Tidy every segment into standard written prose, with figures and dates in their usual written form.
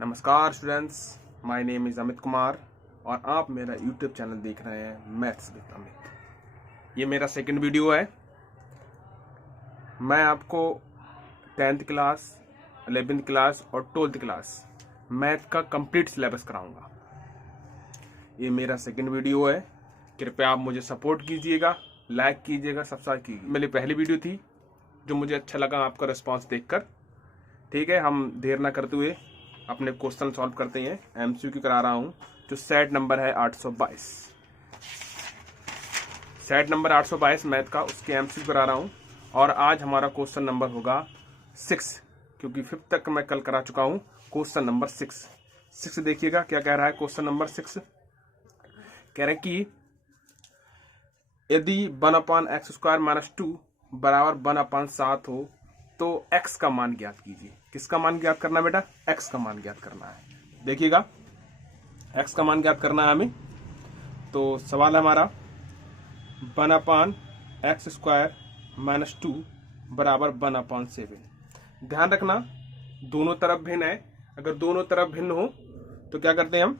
नमस्कार students, my name is Amit Kumar और आप मेरा यूट्यूब चैनल देख रहे हैं मैथ्स विद अमित। ये मेरा सेकंड वीडियो है। मैं आपको 10th क्लास, 11th क्लास और 12th क्लास मैथ का कंप्लीट सिलेबस कराऊंगा। ये मेरा सेकंड वीडियो है। कृपया आप मुझे सपोर्ट कीजिएगा, लाइक कीजिएगा, सब्सक्राइब कीजिएगा। मेरी पहली वीडियो थी जो मुझे अच्छा लगा आपका रिस्पॉन्स देखकर। ठीक है, हम देर ना करते हुए अपने क्वेश्चन सॉल्व करते हैं। एमसीक्यू करा रहा हूं जो सेट नंबर है 822। सेट नंबर 822 मैथ का, उसके एमसीक्यू करा रहा हूं। और आज हमारा क्वेश्चन नंबर होगा 6, क्योंकि 5th तक मैं कल करा चुका हूं। क्वेश्चन नंबर 6 देखिएगा क्या कह रहा है। क्वेश्चन नंबर 6 कह रहे हैं कि यदि 1/x² - 2 बराबर 1/7 हो तो x का मान ज्ञात कीजिए। किसका मान ज्ञात करना है बेटा? x का मान ज्ञात करना है। देखिएगा, x का मान ज्ञात करना है हमें। तो सवाल है हमारा 1/x² - 2 बराबर 1/7। ध्यान रखना, दोनों तरफ भिन्न है। अगर दोनों तरफ भिन्न हो तो क्या करते हैं हम?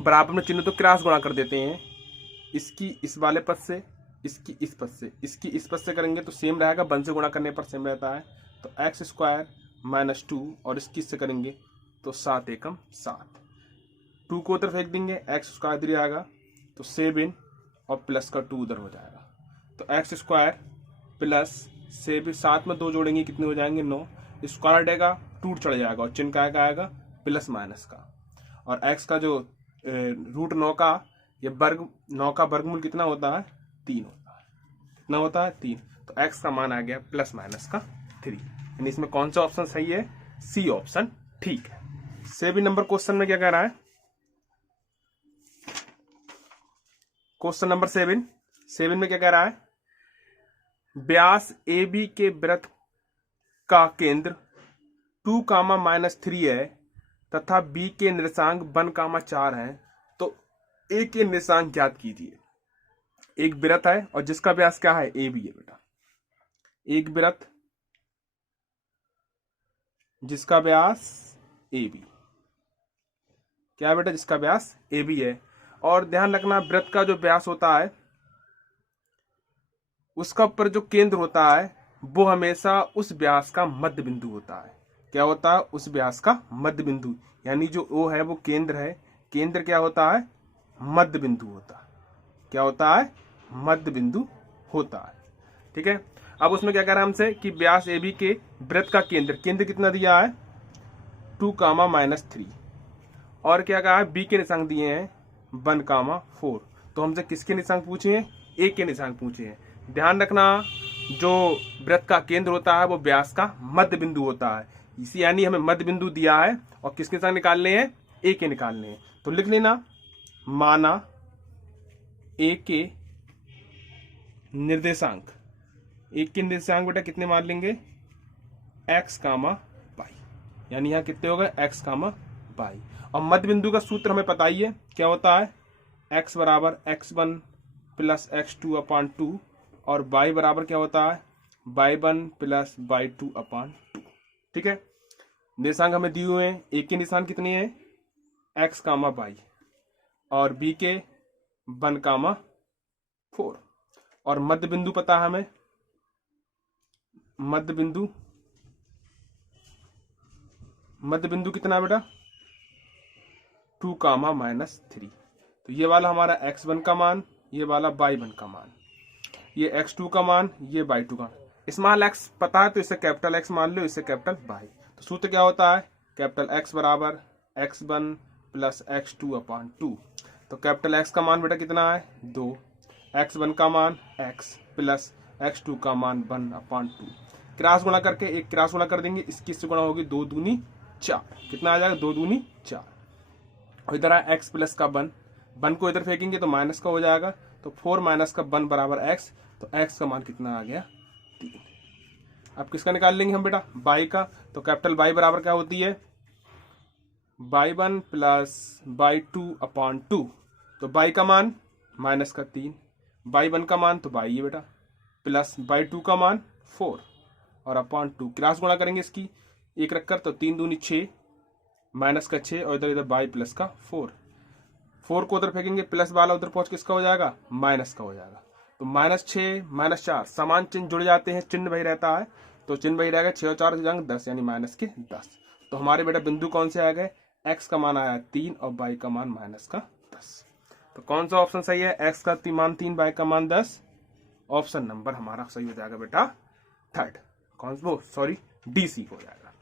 बराबर में चिन्ह तो क्रॉस गुणा कर देते हैं। इसकी इस वाले पद से, इसकी इस पद से, इसकी इस पद से करेंगे तो सेम रहेगा। 1 से गुणा करने पर सेम रहता है। तो x² - 2 और इसकी इससे करेंगे तो 7 एकम 7। 2 को उधर फेंक देंगे, x² इधर आएगा तो 7 और प्लस का 2 उधर हो जाएगा। तो x² प्लस 7, 7 में 2 जोड़ेंगे कितने हो जाएंगे? 9। स्क्वायर हटेगा, 2 चढ़ जाएगा और चिन्ह का आएगा प्लस माइनस का। और x का जो रूट 9 का ये वर्ग 9 का वर्गमूल कितना होता है? 3 होता है। कितना होता है? 3। तो x का मान आ गया प्लस माइनस का 3। यानी इसमें कौन सा ऑप्शन सही है? सी ऑप्शन ठीक है। 7 नंबर क्वेश्चन में क्या कह रहा है? क्वेश्चन नंबर 7 में क्या कह रहा है? व्यास AB के वृत्त का केंद्र 2, -3 है तथा B के निर्देशांक 1, 4 है, तो A के निर्देशांक ज्ञात कीजिए। एक वृत्त है और जिसका व्यास क्या है? AB है बेटा। एक वृत्त जिसका व्यास AB क्या है बेटा? जिसका व्यास AB है। और ध्यान रखना, वृत्त का जो व्यास होता है उसका ऊपर जो केंद्र होता है वो हमेशा उस व्यास का मध्य बिंदु होता है। क्या होता है? उस व्यास का मध्य बिंदु। यानी जो O है वो केंद्र है। केंद्र क्या होता है? मध्य बिंदु होता है। क्या होता है? मध्य बिंदु होता है। ठीक है। अब उसमें क्या कह रहा है हमसे कि व्यास AB के वृत्त का केंद्र कितना दिया है? 2, -3। और क्या कहा है? B के निशांक दिए हैं 1, 4। तो हमसे किसके निशांक पूछे हैं? A के निशांक पूछे हैं। ध्यान रखना, जो वृत्त का केंद्र होता है वो व्यास का मध्य बिंदु होता है। इसी यानी हमें मध्य बिंदु दिया है और किसके निशांक निकालने हैं? A के निकालने हैं। तो लिख लेना, माना A के निर्देशांक बेटा कितने मान लेंगे? x, y। यानी यहाँ कितने हो गए? x, y। और मध्य बिंदु का सूत्र हमें पता ही है, क्या होता है? x बराबर x1 प्लस x2/2 और y बराबर क्या होता है? y1 plus y2/2। ठीक है। निर्देशांक हमें दिए हुए हैं। A के निशान कितने हैं? x, y और B के 1, 4। और मध्य बिंदु पता है हमें। मध्य बिंदु कितना है बेटा? 2, -3। तो ये वाला हमारा x1 का मान, ये वाला y1 का मान, ये x2 का मान, ये y2 का। स्मॉल x पता है तो इसे कैपिटल X मान लो, इसे कैपिटल Y। तो सूत्र क्या होता है? कैपिटल X बराबर x1 प्लस x2/2। तो कैपिटल X का मान बेटा कितना है? 2। x1 का मान x प्लस x2 का मान 1/2। क्रॉस गुणा करके एक क्रॉस गुणा कर देंगे, इसकी इससे गुणा होगी 2 दूनी 4। कितना आ जाएगा? 2 दूनी 4। और इधर है x प्लस का 1 को इधर फेंकेंगे तो माइनस का हो जाएगा। तो 4 माइनस का 1 बराबर x। तो x का मान कितना आ गया? 3। अब किसका निकाल लेंगे हम बेटा? y का। तो कैपिटल Y बराबर क्या होती है? y1 plus y2/2। तो y का मान माइनस का 3, y1 का मान तो y है बेटा, प्लस y2 का मान 4 और 2 क्रॉस गुणा करेंगे इसकी, 1 रखकर, तो 3 दूनी 6, माइनस का 6 और इधर इधर बाई प्लस का 4। 4 को उधर फेंकेंगे, प्लस वाला उधर पहुंच किसका हो जाएगा, माइनस का हो जाएगा। तो -6 -4 समान चिन्ह जुड़ जाते हैं, चिन्ह वही रहता है, तो चिन्ह वही रहेगा। 6 और 4 जाएंगे 10, यानी माइनस के 10। तो हमारे बेटा बिंदु कौन से आ गए, x का मान आया 3 और y का मान -10। तो कौन सा ऑप्शन सही है, x का मान 3, y का मान 10। ऑप्शन नंबर हमारा सही हो जाएगा बेटा थर्ड, कौन सा, सॉरी DC हो जाएगा।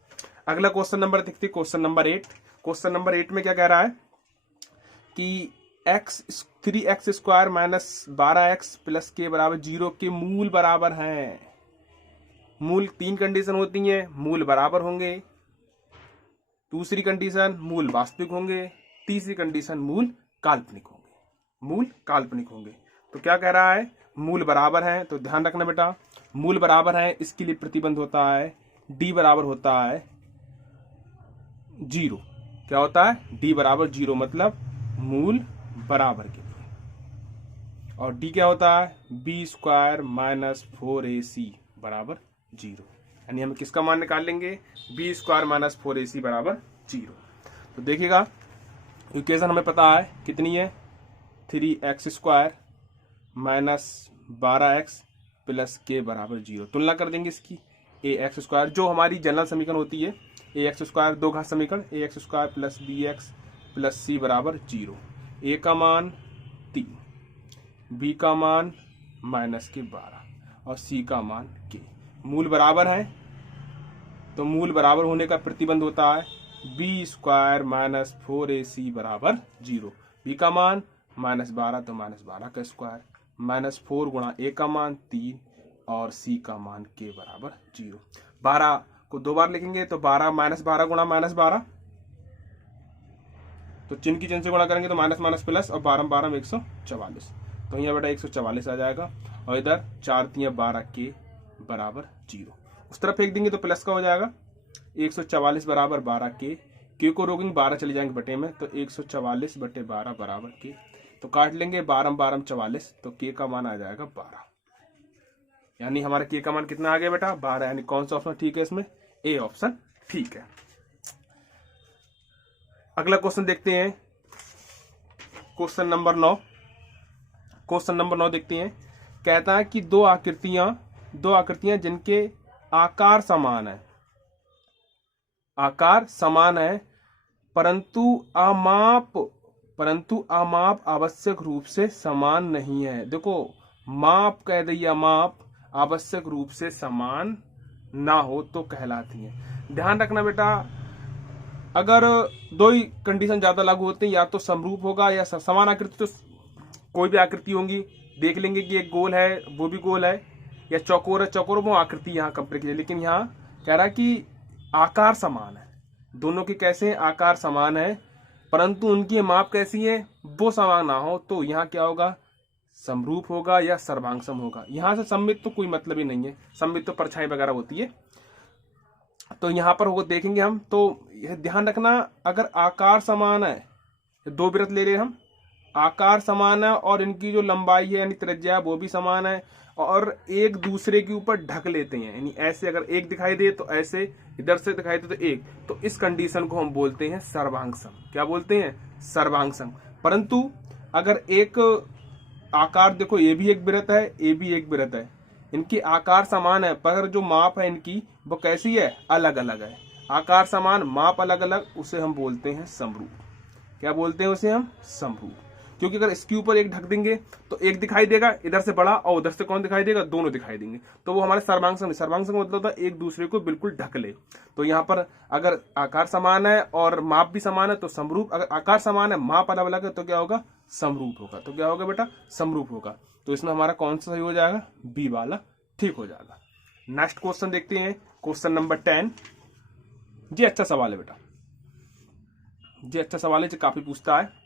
अगला क्वेश्चन नंबर देखते, क्वेश्चन नंबर 8। क्वेश्चन नंबर 8 में क्या कह रहा है कि 3x square minus 12x plus के बराबर 0 के मूल बराबर हैं। मूल 3 कंडीशन होती हैं, मूल बराबर होंगे, दूसरी कंडीशन मूल वास्तविक होंगे, तीसरी कंडीशन मूल काल्पनिक होंगे। मूल काल्पनिक होंगे। तो क्या कह रहा है, मूल बराबर हैं, तो ध्यान रखना बेटा, मूल बराबर हैं, इसके लिए प्रतिबंध होता है d बराबर होता है 0। क्या होता है, d बराबर 0, मतलब मूल बराबर के लिए। और d क्या होता है, b स्क्वायर माइनस 4ac बराबर 0, यानी हम किसका मान निकाल लेंगे, b स्क्वायर माइनस 4ac बराबर 0। तो देखिएगा इक्वेशन हमें पता है कितनी है, 3x square minus 12x plus के बराबर 0। तुलना कर देंगे इसकी, ax स्क्वायर जो हमारी जनरल समीकरण होती है, ax स्क्वायर दो घात समीकरण, ax square plus bx plus c बराबर 0। a का मान 3, b का मान माइनस के 12 और c का मान k। मूल बराबर है, तो मूल बराबर होने का प्रतिबंध होता है b स्क्वायर माइनस 4ac बराबर 0। b का मान -12, तो -12 का स्क्वायर, -4 गुणा a का मान 3 और c का मान k बराबर 0। 12 को 2 बार लिखेंगे, तो 12 -12 गुणा -12, तो चिन्ह की चिन्ह से गुणा करेंगे तो माइनस माइनस प्लस, और 12 12 में 144, तो यहाँ बेटा 144 आ जाएगा। और इधर 4 3 12 के बराबर 0, उस तरफ फेंक देंगे तो प्लस का हो जाएगा, 144 बराबर 12 के को रोकेंगे 12 चले जाएंगे बटे में, तो 144 बटे 12 बराबर के। तो काट लेंगे 12 12 44, तो के का मान आ जाएगा 12, यानी हमारा के का मान कितना आ गया बेटा 12, यानी कौन सा ऑप्शन ठीक है इसमें, ए ऑप्शन ठीक है। अगला क्वेश्चन देखते हैं, क्वेश्चन नंबर 9। क्वेश्चन नंबर 9 देखते हैं, कहता है कि दो आकृतियां जिनके आकार समान है, आकार समान है, परंतु अमाप आवश्यक रूप से समान नहीं है। देखो माप कह दिया, माप आवश्यक रूप से समान ना हो तो कहलाती है। ध्यान रखना बेटा, अगर दो ही कंडीशन ज्यादा लागू होते हैं, या तो समरूप होगा या समान आकृति, तो कोई भी आकृति होंगी, देख लेंगे कि एक गोल है वो भी गोल है, या चौकोर है चौकोर, वो आकृति यहाँ कंपेयर कीजिए। लेकिन यहाँ कह रहा है कि आकार समान है, दोनों के कैसे हैं, आकार समान है, परंतु उनकी माप कैसी है वो समान ना हो, तो यहाँ क्या होगा, समरूप होगा या सर्वांगसम होगा। यहाँ से सममित तो कोई मतलब ही नहीं है, सममित तो परछाई वगैरह होती है, तो यहाँ पर वो देखेंगे हम। तो यह ध्यान रखना, अगर आकार समान है, दो वृत्त ले रहे हम, आकार समान है और इनकी जो लंबाई है यानी त्रिज्या है वो भी समान है, और एक दूसरे के ऊपर ढक लेते हैं, यानी ऐसे अगर एक दिखाई दे तो ऐसे, इधर से दिखाई दे तो एक, तो इस कंडीशन को हम बोलते हैं सर्वांगसम। क्या बोलते हैं, सर्वांगसम। परंतु अगर एक आकार, देखो ये भी एक वृत्त है, ये भी एक वृत्त है, इनकी आकार समान है, पर जो माप है इनकी वो कैसी है, अलग अलग है। आकार समान माप अलग अलग, उसे हम बोलते हैं समरूप। क्या बोलते हैं उसे हम, समरूप। क्योंकि अगर इसके ऊपर एक ढक देंगे तो एक दिखाई देगा इधर से बड़ा, और उधर से कौन दिखाई देगा, दोनों दिखाई देंगे, तो वो हमारे सर्वांगसम। सर्वांगसम का मतलब होता है एक दूसरे को बिल्कुल ढक ले। तो यहाँ पर अगर आकार समान है और माप भी समान है तो समरूप, अगर आकार समान है माप अलग अलग है तो क्या होगा, समरूप होगा। तो क्या होगा बेटा, समरूप होगा। तो इसमें हमारा कौन सा सही हो जाएगा, बी वाला ठीक हो जाएगा। नेक्स्ट क्वेश्चन देखते हैं, क्वेश्चन नंबर 10। जी अच्छा सवाल है बेटा, जी अच्छा सवाल है, जो काफी पूछता है।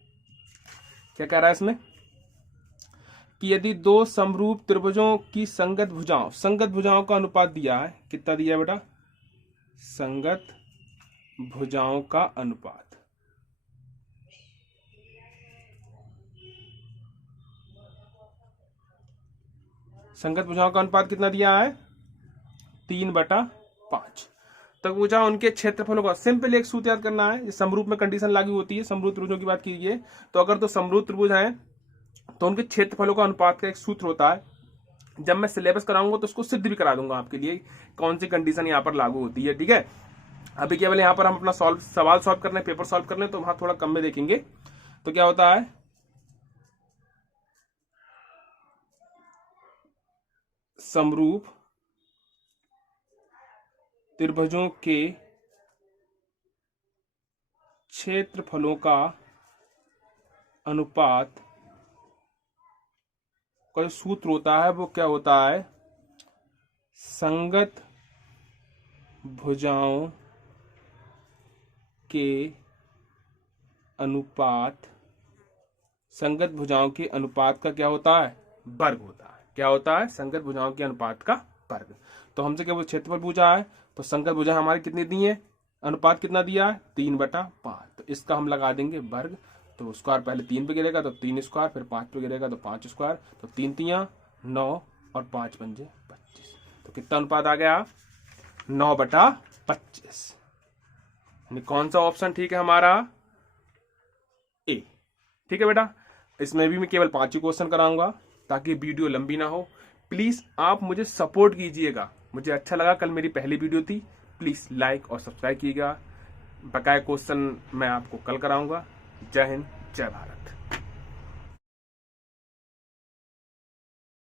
क्या कह रहा है इसमें कि यदि दो समरूप त्रिभुजों की संगत भुजाओं का अनुपात दिया है, कितना दिया है बेटा, संगत भुजाओं का अनुपात। संगत भुजाओं का अनुपात कितना दिया है, 3/5। तो पूछा उनके क्षेत्रफलों का, सिंपल एक सूत्र याद करना है, समरूप में कंडीशन लागू होती है। समरूप त्रिभुजों की बात कीजिए तो अगर तो समरूप त्रिभुज है तो उनके क्षेत्रफलों का अनुपात का एक सूत्र होता है। जब मैं सिलेबस कराऊंगा तो उसको सिद्ध भी करा दूंगा आपके लिए, कौन सी कंडीशन यहाँ पर लागू होती है। ठीक है, अभी केवल यहाँ पर हम अपना सवाल सॉल्व करने, पेपर सॉल्व करने, तो वहां थोड़ा कम में देखेंगे। तो क्या होता है, समरूप त्रिभुजों के क्षेत्रफलों का अनुपात का जो सूत्र होता है वो क्या होता है, संगत भुजाओं के अनुपात, संगत भुजाओं के अनुपात का क्या होता है, वर्ग होता है। क्या होता है, संगत भुजाओं के अनुपात का वर्ग। तो हमसे क्या वो क्षेत्रफल पूछा है, तो संगत भुजा हमारी कितनी दी है, अनुपात कितना दिया है, 3/5। तो इसका हम लगा देंगे वर्ग। तो स्क्वायर पहले 3 पे गिरेगा तो 3 स्क्वायर, फिर 5 पे गिरेगा तो 5 स्क्वायर, तो 3 तियां 9 और 5 पंजे 25। तो कितना अनुपात आ गया, 9/25। कौन सा ऑप्शन ठीक है हमारा, ए। ठीक है बेटा, इसमें भी मैं केवल 5 ही क्वेश्चन कराऊंगा ताकि वीडियो लंबी ना हो। प्लीज आप मुझे सपोर्ट कीजिएगा, मुझे अच्छा लगा, कल मेरी पहली वीडियो थी। प्लीज लाइक और सब्सक्राइब कीजिएगा। बकाया क्वेश्चन मैं आपको कल कराऊंगा। जय हिंद, जय भारत।